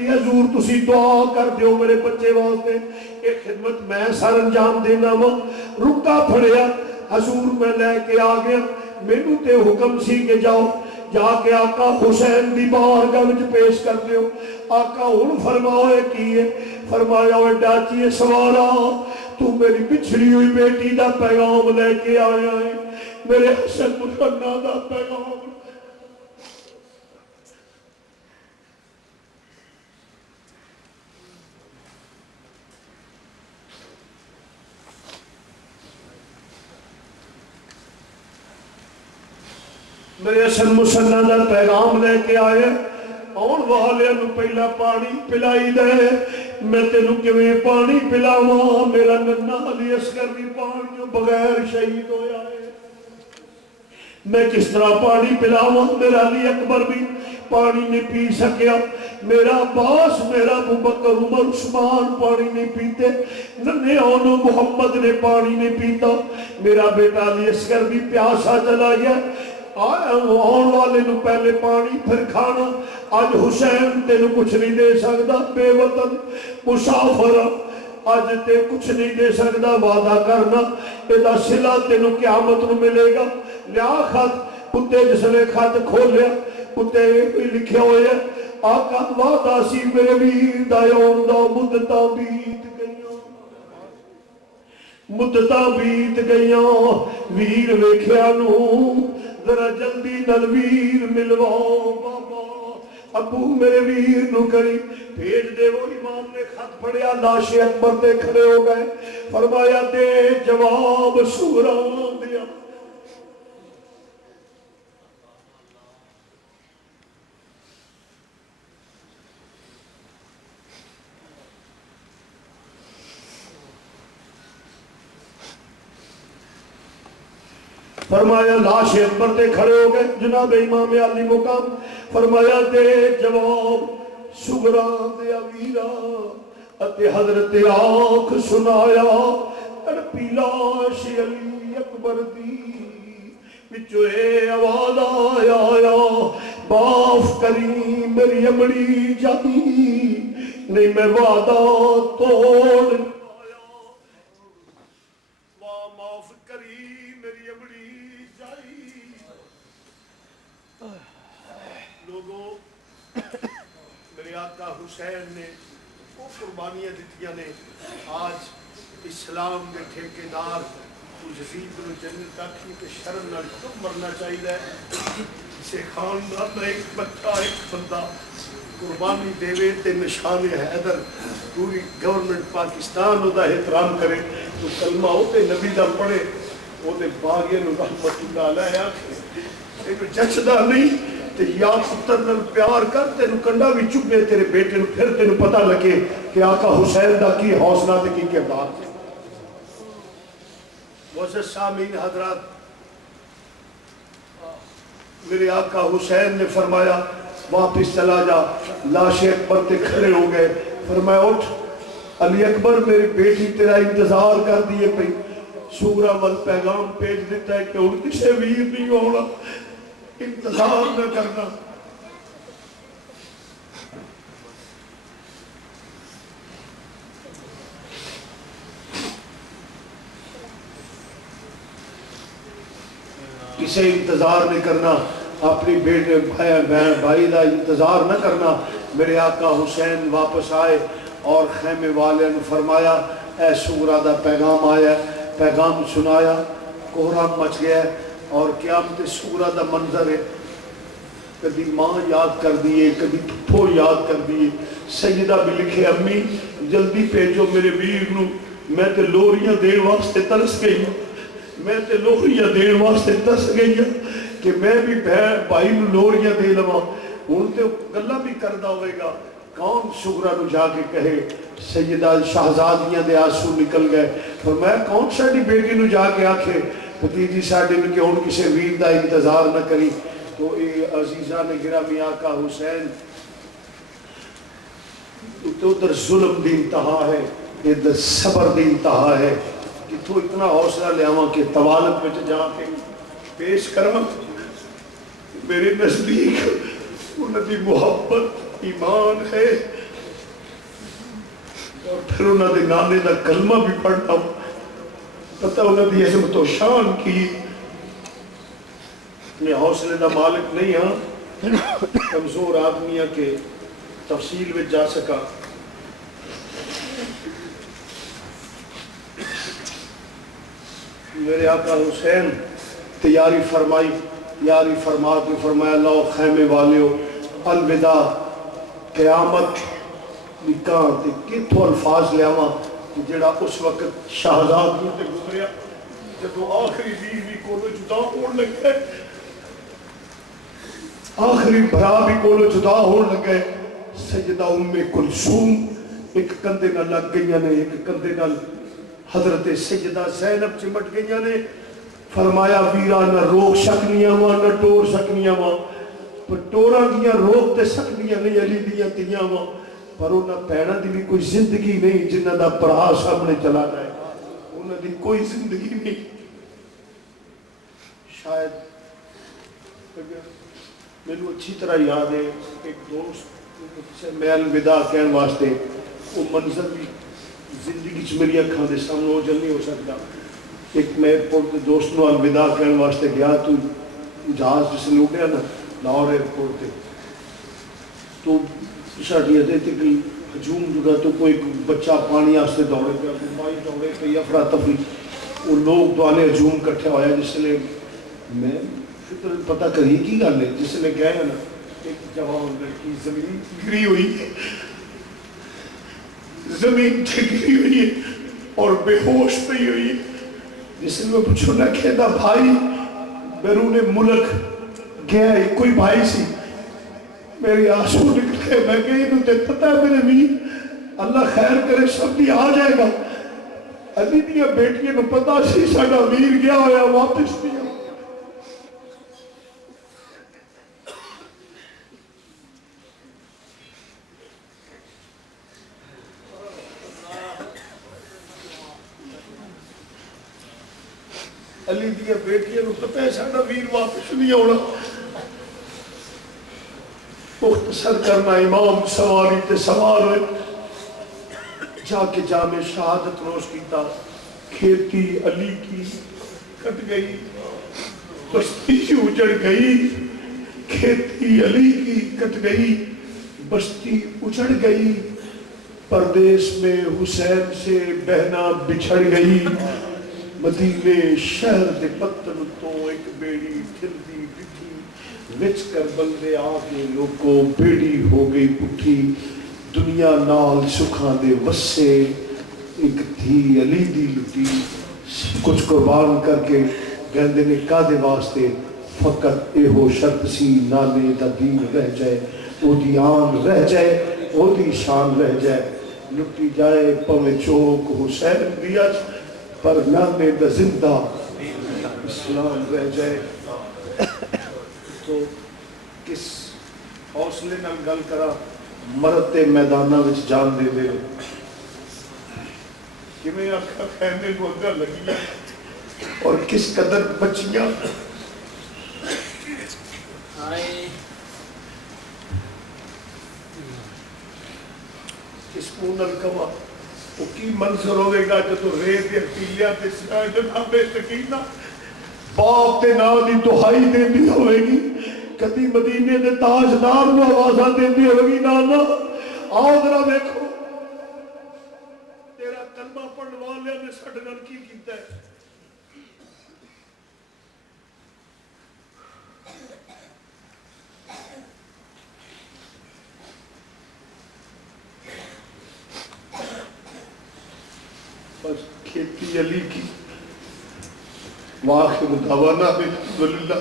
کی حضور تسی دعا کر دیو میرے بچے واسطے ایک خدمت میں سر انجام دینا وا رکا پھڑیا حضور میں لے کے آ گیا مینوں تے حکم سی کہ جاؤ جا کے آقا حسین دی بارگاہ وچ پیش کر دیو آقا ہن فرمایا کی ہے فرمایا اے ڈاچیے سوارا تو میری بچھڑی ہوئی بیٹی دا پیغام لے کے آیا ہے میرے حسن مصنع دا پیغام میرے حسن مصنع دا پیغام لے کے آئے آن والے نو پہلا پانی پلائی دے میں تینوں کیویں پانی پلاواں میرا ننھا علی اصغر بھی پانی جو بغیر شہید ہویا ہے میں کس طرح پانی پلاواں میرا علی اکبر بھی پانی نہیں پی سکیا میرا عباس میرا ابوبکر عمر عثمان پانی نہیں پیتے ننھے اونو محمد نے پانی نہیں پیتا میرا بیٹا علی اصغر بھی پیاسا چلا گیا آن والے نو پہلے پانی پھر کھانا آج حسین تینو کچھ نہیں دے سکتا بے وطن مسافر آج تے کچھ نہیں دے سکتا وعدہ کرنا ایدہ صلہ تینو قیامت نو ملے گا لیا خط کتے جس نے خط کھولیا کتے لکھے ہوئے ہیں آقا وعدہ سی میرے ویر دا یون دا مدتا بیت گئیاں مدتا بیت گئیاں ویر ویکھیا نو ذرا جلدی نلویر ملواؤ بابا ابو میرے ویر نو کری بھیج دے وہ امام نے خط پڑھیا لاش اکبر دے کھڑے ہو گئے فرمایا دے جواب سوران دیا فرمایا لاش اکبر تے کھڑے ہو گئے جناب امام علی مقام فرمایا دے جواب سغرا دے ویرا اتے حضرت آنکھ سنایا تڑپی لاش علی اکبر دی بچو اے آواز آیا معاف کری میری امڑی جائی نہیں میں وعدہ توڑ میرے آقا حسین نے وہ قربانیاں دیتیاں نے آج اسلام کے ٹھیکیدار یزید بن جنت آکھی کے شرم نہ کیوں مرنا چاہیے اسے خاندان میں ایک بچہ ایک بندہ قربانی دیوے تے نشان حیدر پوری گورنمنٹ پاکستان ہوتا احترام کرے تو کلمہ ہوتے نبی دا پڑھے ہوتے باغین رحمت اللہ علیہ ایک جچدہ نہیں یا پتر نل پیار کر تینو کنڈا بھی چکنے تیرے بیٹے نو پھر تینو پتہ لگے کہ آقا حسین دا کی حوصلہ دے کی کردار تھے معزز سامعین حضرات میرے آقا حسین نے فرمایا واپس چلا جا لاش اکبر تے کھڑے ہو گئے فرمایا اٹھ علی اکبر میری بیٹی تیرا انتظار کر دیے پہ سورہ وال پیغام پیج دیتا ہے کہ ان کسے ویر نہیں ہونا انتظار نہ کرنا کسے انتظار نہیں کرنا اپنی بیٹے بھائی دا انتظار نہ کرنا میرے آقا حسین واپس آئے اور خیمے والے نے فرمایا اے سورہ دا پیغام آیا پیغام سنایا کوہرام مچ گیا اور قیامت سورہ دا منظر ہے کبھی ماں یاد کر دیئے کبھی پھو یاد کر دیئے سیدہ بھی لکھے امی جلدی پیجو میرے ویر نو میں تے لوریاں دیر واسطے ترس گئی میں تے لوریاں دیر واسطے ترس گئی کہ میں بھی بھائی نو لوریاں دے لواں ان تے گلہ بھی کردہ ہوئے گا کون سغرا نو جا کے کہے سیدہ شہزادیاں دے آنسو نکل گئے فرمایا کون ساڑی بیٹی نو جا کے آکھے بھتیجی ساڑی میں کہ ان کسے ویر دا انتظار نہ کری تو اے عزیزہ نے گرامی آقا حسین تو ادھر ظلم دی انتہا ہے ادھر صبر دی انتہا ہے کہ تو اتنا حوصلہ لے آواں کہ طوالت میں جا کے پیش کرواں میرے نزدیک انہوں دی محبت ایمان ہے پھر انہوں نے نانے دا کلمہ بھی پڑھنا پتہ انہوں نے عظمت و شان کی. میں حوصلے دا مالک نہیں ہاں، کمزور آدمیاں کے تفصیل میں جا سکا. میرے آقا حسین تیاری فرمائی، یاری فرما کے فرمایا لو خیمے والیو الوداع قیامت نکاح تے کتھوں الفاظ لیاواں جڑا اس وقت شہزاد تے گزریا جب آخری بیوی کولو جدا ہون لگے، آخری بھرا بھی کولو جدا ہون لگے. سیدہ ام کلثوم ایک کندھے نال لگ گئیاں نے، ایک کندھے نال حضرت سیدہ زینب چمٹ گئیاں نے. فرمایا ویرا نہ روک سکنیاں وا نہ ٹور سکنیاں وا، پر ٹوراں دیاں روک تے سکنیاں نہیں علی دیاں تیاں وا، پر انہاں پیڑاں دی بھی کوئی زندگی نہیں جنہاں دا پرہا سامنے چلا جائے، انہاں دی کوئی زندگی نہیں. شاید میرے اچھی طرح یاد ہے ایک دوست سے میں الوداع کہن واسطے وہ منظر بھی زندگی چ میری اکھاں دے سامنے اوجل نہیں ہو سکتا. ایک میں دوست نو الوداع کہن واسطے گیا تو جہاز جس نے اڑیا نا لاہور ایئرپورٹ تے تو ساڈی ادے تے کوئی ہجوم جڑا تو کوئی بچہ پانی واسطے دوڑے پیا، کوئی مائی دوڑے پئی، افراتفری، وہ لوگ دوالے ہجوم کٹھے ہویا. جس نے میں فکر پتہ کری کی گل ہے، جس نے گئے نا ایک جوان لڑکی زمین گری ہوئی ہے، زمین سے گری ہوئی ہے اور بے ہوش پئی ہوئی ہے. جس نے میں پوچھو نہ کہتا بھائی بیرون ملک گیا ہے، کوئی بھائی سی میری آنسو نکلے. میں کہیں تو تے پتہ ہے میرے بھی اللہ خیر کرے سب بھی آ جائے گا. علی دیا بیٹیاں کو پتہ سی ساڈا ویر گیا ہویا واپس نہیں آ. علی دیا بیٹیاں کو پتہ ہے ساڈا ویر واپس نہیں آنا. مختصر کرنا امام سواری تے سوار ہوئے جا کے جامع شہادت روز کیتا. کھیتی علی کی کٹ گئی، بستی اجڑ گئی. کھیتی علی کی کٹ گئی، بستی اجڑ گئی. پردیس میں حسین سے بہنا بچھڑ گئی. مدینے شہر دے پتن تو ایک بیڑی ٹھلدی ڈٹھی، وچ کربل دے آگے لوگوں بیڑی ہو گئی پٹھی. دنیا نال سکھاں دے وسے ایک تھی علی دی لٹی. کچھ قربان کر کے گندے نے کادے واسطے فقط اے ہو شرط سی نانے دا دین رہ جائے، او دی آن رہ جائے، او دی شان رہ جائے. لٹی جائے پویں چوک حسین دیا پر نانے دا زندہ اسلام رہ جائے. تو کس حوصلے نال گل کرا مرتے میدانہ وچ جان دے دے کہ میں آکھا خیمے کو اگا لگیا اور کس قدر بچیاں کس پونل کما. وہ کی منظر ہوئے گا جو تو ریت یا پیلیاں تے سنائے جناب سکینہ باپ تے نا دی دہائی دے دی ہوئے گی. کدی مدینے دے تاجدار نو آوازہ دے دی ہوئے گی. نانا آؤ ذرا دیکھو تیرا کلمہ پڑھنے والے نے سڑھنا کی کیتا ہے. بس کھیتی علی کی واقع مداوانہ الحمدللہ